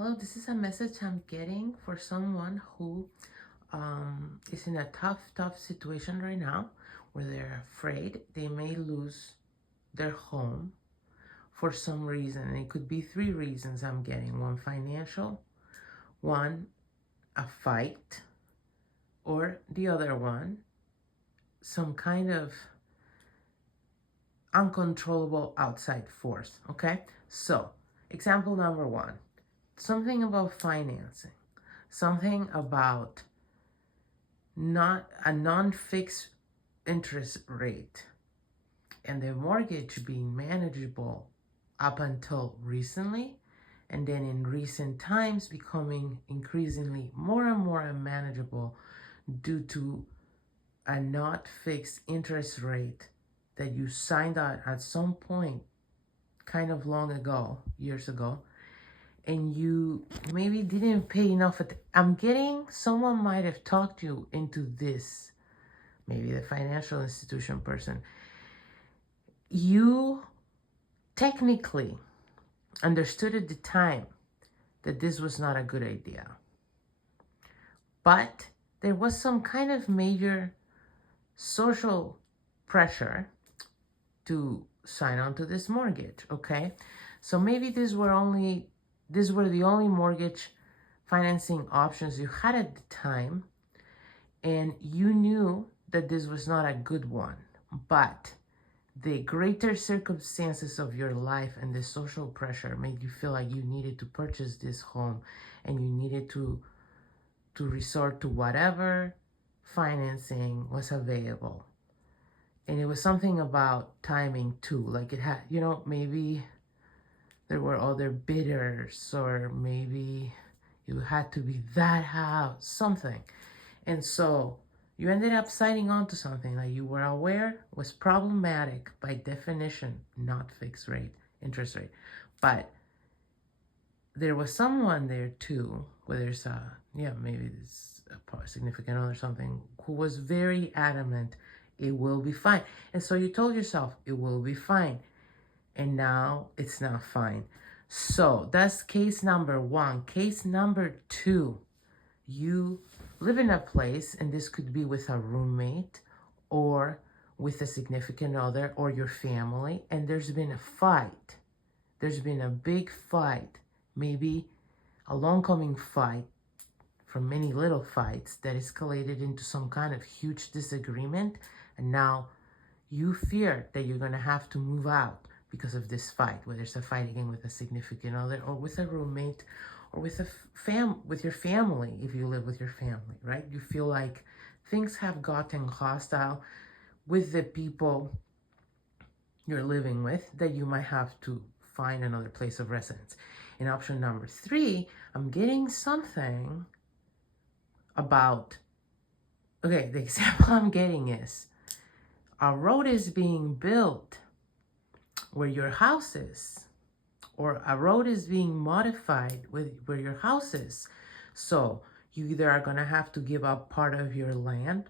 Hello, this is a message I'm getting for someone who is in a tough situation right now where they're afraid they may lose their home for some reason. And it could be three reasons I'm getting. One, financial, one, a fight, or the other one, some kind of uncontrollable outside force. Okay? So, example number one, something about financing, something about not a non-fixed interest rate and the mortgage being manageable up until recently, and then in recent times becoming increasingly more and more unmanageable due to a not fixed interest rate that you signed out at some point kind of long ago, years ago, and you maybe didn't pay enough. I'm getting someone might have talked you into this, maybe the financial institution person. You technically understood at the time that this was not a good idea, but there was some kind of major social pressure to sign on to this mortgage. Okay, so maybe these were the only mortgage financing options you had at the time, and you knew that this was not a good one, but the greater circumstances of your life and the social pressure made you feel like you needed to purchase this home, and you needed to resort to whatever financing was available. And it was something about timing too, like it had, maybe there were other bidders, or maybe you had to be that house, something. And so you ended up signing on to something that you were aware was problematic, by definition, not fixed rate, interest rate. But there was someone there too, whether it's maybe it's a significant other or something, who was very adamant it will be fine. And so you told yourself it will be fine. And now it's not fine. So that's case number one. Case number two, you live in a place, and this could be with a roommate or with a significant other or your family, and there's been a fight. There's been a big fight, maybe a long coming fight from many little fights that escalated into some kind of huge disagreement, and now you fear that you're going to have to move out because of this fight, whether it's a fight again with a significant other or with a roommate or with with your family, if you live with your family, right? You feel like things have gotten hostile with the people you're living with, that you might have to find another place of residence. In option number three, I'm getting something about, okay, the example I'm getting is a road is being built where your house is, or a road is being modified where your house is. So you either are going to have to give up part of your land,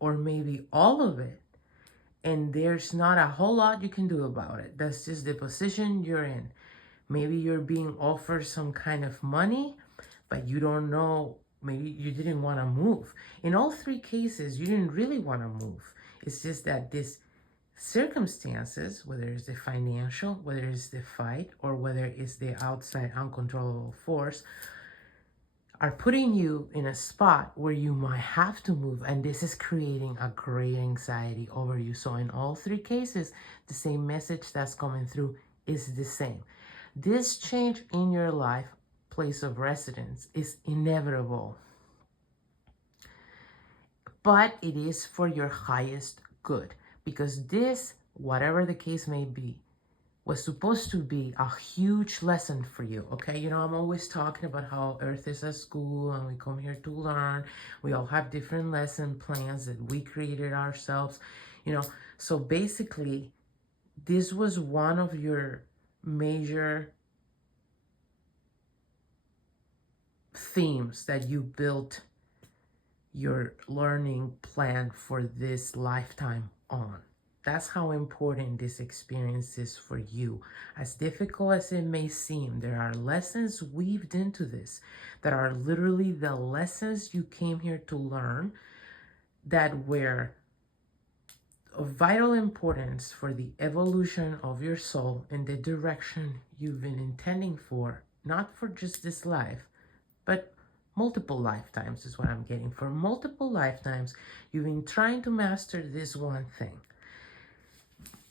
or maybe all of it. And there's not a whole lot you can do about it. That's just the position you're in. Maybe you're being offered some kind of money, but you don't know, maybe you didn't want to move. In all three cases, you didn't really want to move. It's just that this circumstances, whether it's the financial, whether it's the fight, or whether it's the outside uncontrollable force, are putting you in a spot where you might have to move, and this is creating a great anxiety over you. So in all three cases, the same message that's coming through is the same. This change in your life, place of residence, is inevitable, but it is for your highest good, because this, whatever the case may be, was supposed to be a huge lesson for you. Okay, I'm always talking about how Earth is a school and we come here to learn. We all have different lesson plans that we created ourselves, so basically this was one of your major themes that you built your learning plan for this lifetime on. That's how important this experience is for you. As difficult as it may seem, there are lessons weaved into this that are literally the lessons you came here to learn, that were of vital importance for the evolution of your soul in the direction you've been intending for, not for just this life, but multiple lifetimes is what I'm getting. For multiple lifetimes, you've been trying to master this one thing.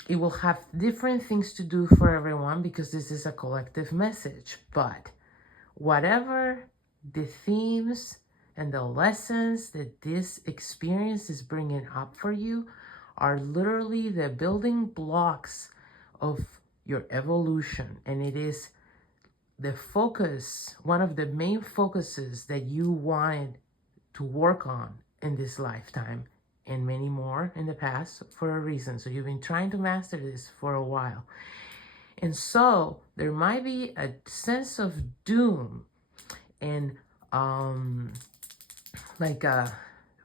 It will have different things to do for everyone because this is a collective message. But whatever the themes and the lessons that this experience is bringing up for you are literally the building blocks of your evolution. And it is the focus, one of the main focuses that you wanted to work on in this lifetime, and many more in the past, for a reason. So you've been trying to master this for a while. And so there might be a sense of doom and like a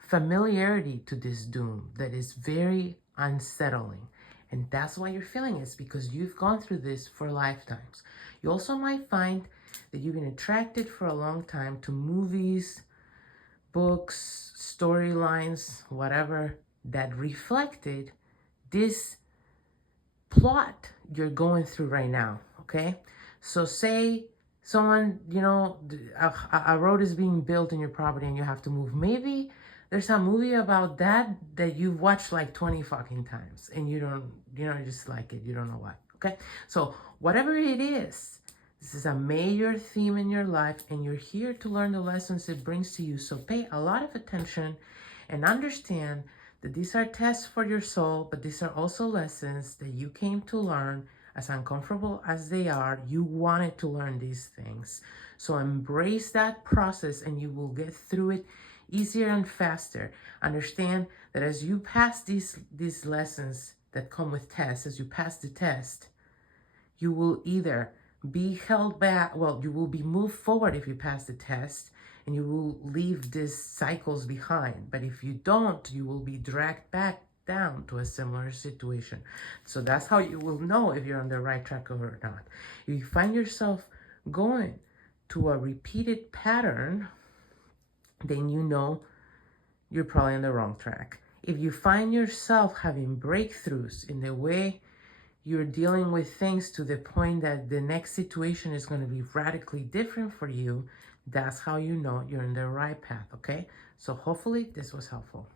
familiarity to this doom that is very unsettling. And that's why you're feeling it. It's because you've gone through this for lifetimes. You also might find that you've been attracted for a long time to movies, books, storylines, whatever, that reflected this plot you're going through right now, okay? So say someone, you know, a road is being built in your property and you have to move. Maybe there's a movie about that you've watched like 20 fucking times and you don't, you know, just like it. You don't know why, okay? So whatever it is, this is a major theme in your life and you're here to learn the lessons it brings to you. So pay a lot of attention and understand that these are tests for your soul, but these are also lessons that you came to learn. As uncomfortable as they are, you wanted to learn these things. So embrace that process and you will get through it easier and faster. Understand that as you pass these lessons that come with tests, as you pass the test, you will either be held back, well, you will be moved forward if you pass the test, and you will leave these cycles behind. But if you don't, you will be dragged back down to a similar situation. So that's how you will know if you're on the right track or not. If you find yourself going to a repeated pattern, then you know you're probably on the wrong track. If you find yourself having breakthroughs in the way you're dealing with things to the point that the next situation is going to be radically different for you, that's how you know you're in the right path, okay? So hopefully this was helpful.